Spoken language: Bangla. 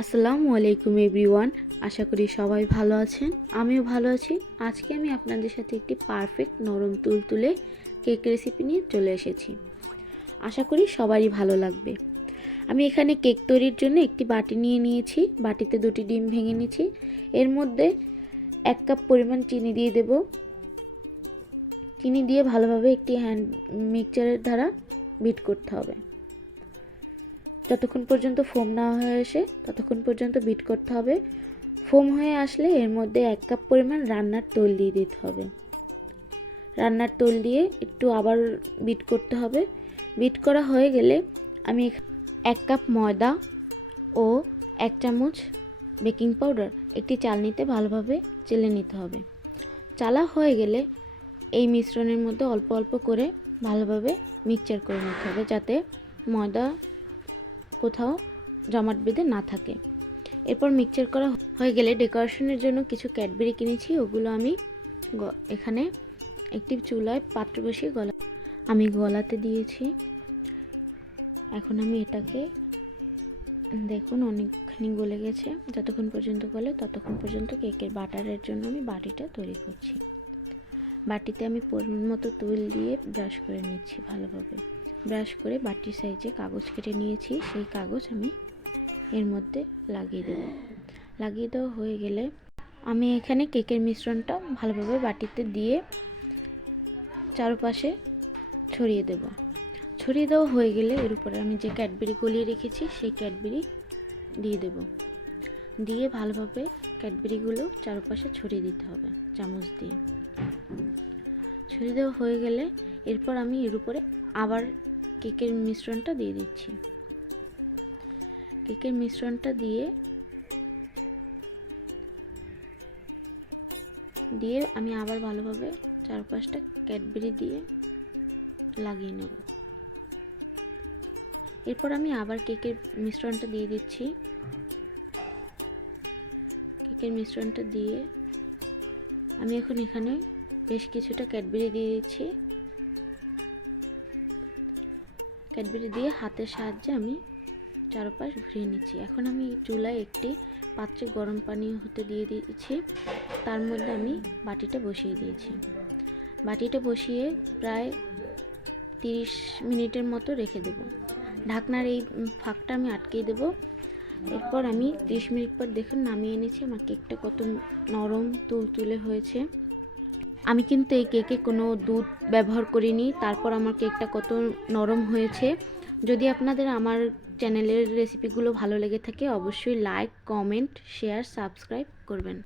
আসসালামু আলাইকুম এভরিওয়ান, আশা করি সবাই ভালো আছেন। আমিও ভালো আছি। আজকে আমি আপনাদের সাথে একটি পারফেক্ট নরম তুলতুলে কেক রেসিপি নিয়ে চলে এসেছি। আশা করি সবারই ভালো লাগবে। আমি এখানে কেক তৈরির জন্য একটি বাটি নিয়ে নিয়েছি। বাটিতে দুটি ডিম ভেঙে নিয়েছি। এর মধ্যে এক কাপ পরিমাণ চিনি দিয়ে দেব। চিনি দিয়ে ভালোভাবে একটি হ্যান্ড মিক্সচারের দ্বারা বিট করতে হবে। যতক্ষণ পর্যন্ত ফোম না হয়ে আসে, ততক্ষণ পর্যন্ত বিট করতে হবে। ফোম হয়ে আসলে এর মধ্যে এক কাপ পরিমাণ রান্নার তৈল দিয়ে দিতে হবে। রান্নার তৈল দিয়ে একটু আবার বিট করতে হবে। বিট করা হয়ে গেলে আমি এক কাপ ময়দা ও এক চামচ বেকিং পাউডার একটি চালনিতে ভালোভাবে চেলে নিতে হবে। চালা হয়ে গেলে এই মিশ্রণের মধ্যে অল্প অল্প করে ভালোভাবে মিক্সচার করে নিতে হবে যাতে ময়দা কোথাও জমাট বেঁধে না থাকে। এরপর মিক্সচার করা হয়ে গেলে ডেকোরেশনের জন্য কিছু ক্যাডবেরি কিনেছি, ওগুলো আমি এখানে একটি চুলায় পাত্র বসিয়ে গলা, আমি গলাতে দিয়েছি। এখন আমি এটাকে, দেখুন অনেকখানি গলে গেছে, যতক্ষণ পর্যন্ত গলে ততক্ষণ পর্যন্ত কেকের বাটারের জন্য আমি বাটিটা তৈরি করছি। বাটিতে আমি পরিমাণ মতো তৈল দিয়ে ব্রাশ করে নিচ্ছি ভালোভাবে। ব্রাশ করে বাটির সাইজে কাগজ কেটে নিয়েছি, সেই কাগজ আমি এর মধ্যে লাগিয়ে দেব। লাগিয়ে দেওয়া হয়ে গেলে আমি এখানে কেকের মিশ্রণটা ভালোভাবে বাটিতে দিয়ে চারপাশে ছড়িয়ে দেব। ছড়িয়ে দেওয়া হয়ে গেলে এর উপরে আমি যে ক্যাডবেরি গলিয়ে রেখেছি, সেই ক্যাডবেরি দিয়ে দেব। দিয়ে ভালোভাবে ক্যাডবেরিগুলো চারপাশে ছড়িয়ে দিতে হবে, চামচ দিয়ে। ছড়িয়ে দেওয়া হয়ে গেলে এরপর আমি এর উপরে আবার কেকের মিশ্রণটা দিয়ে দিচ্ছি। কেকের মিশ্রণটা দিয়ে দিয়ে আমি আবার ভালোভাবে চারপাশটা ক্যাডবেরি দিয়ে লাগিয়ে নেব। এরপর আমি আবার কেকের মিশ্রণটা দিয়ে দিচ্ছি। কেকের মিশ্রণটা দিয়ে আমি এখন এখানে বেশ কিছুটা ক্যাডবেরি দিয়ে দিচ্ছি। ক্যাডবেরি দিয়ে হাতের সাহায্যে আমি চারপাশ ঘুরিয়ে নিচ্ছি। এখন আমি চুলায় একটি পাত্রে গরম পানি হতে দিয়ে দিয়েছি। তার মধ্যে আমি বাটিটা বসিয়ে দিয়েছি। বাটিটা বসিয়ে প্রায় তিরিশ মিনিটের মতো রেখে দেব। ঢাকনার এই ফাঁকটা আমি আটকিয়ে দেব। এরপর আমি তিরিশ মিনিট পর দেখুন, নামিয়ে এনেছি। আমার কেকটা কত নরম, তুলতুলে হয়েছে। আমি কিন্তু এই কেকে কোনো দুধ ব্যবহার করিনি। তারপর আমার কেকটা কত নরম হয়েছে। যদি আপনাদের আমার চ্যানেলের রেসিপিগুলো ভালো লেগে থাকে, অবশ্যই লাইক, কমেন্ট, শেয়ার, সাবস্ক্রাইব করবেন।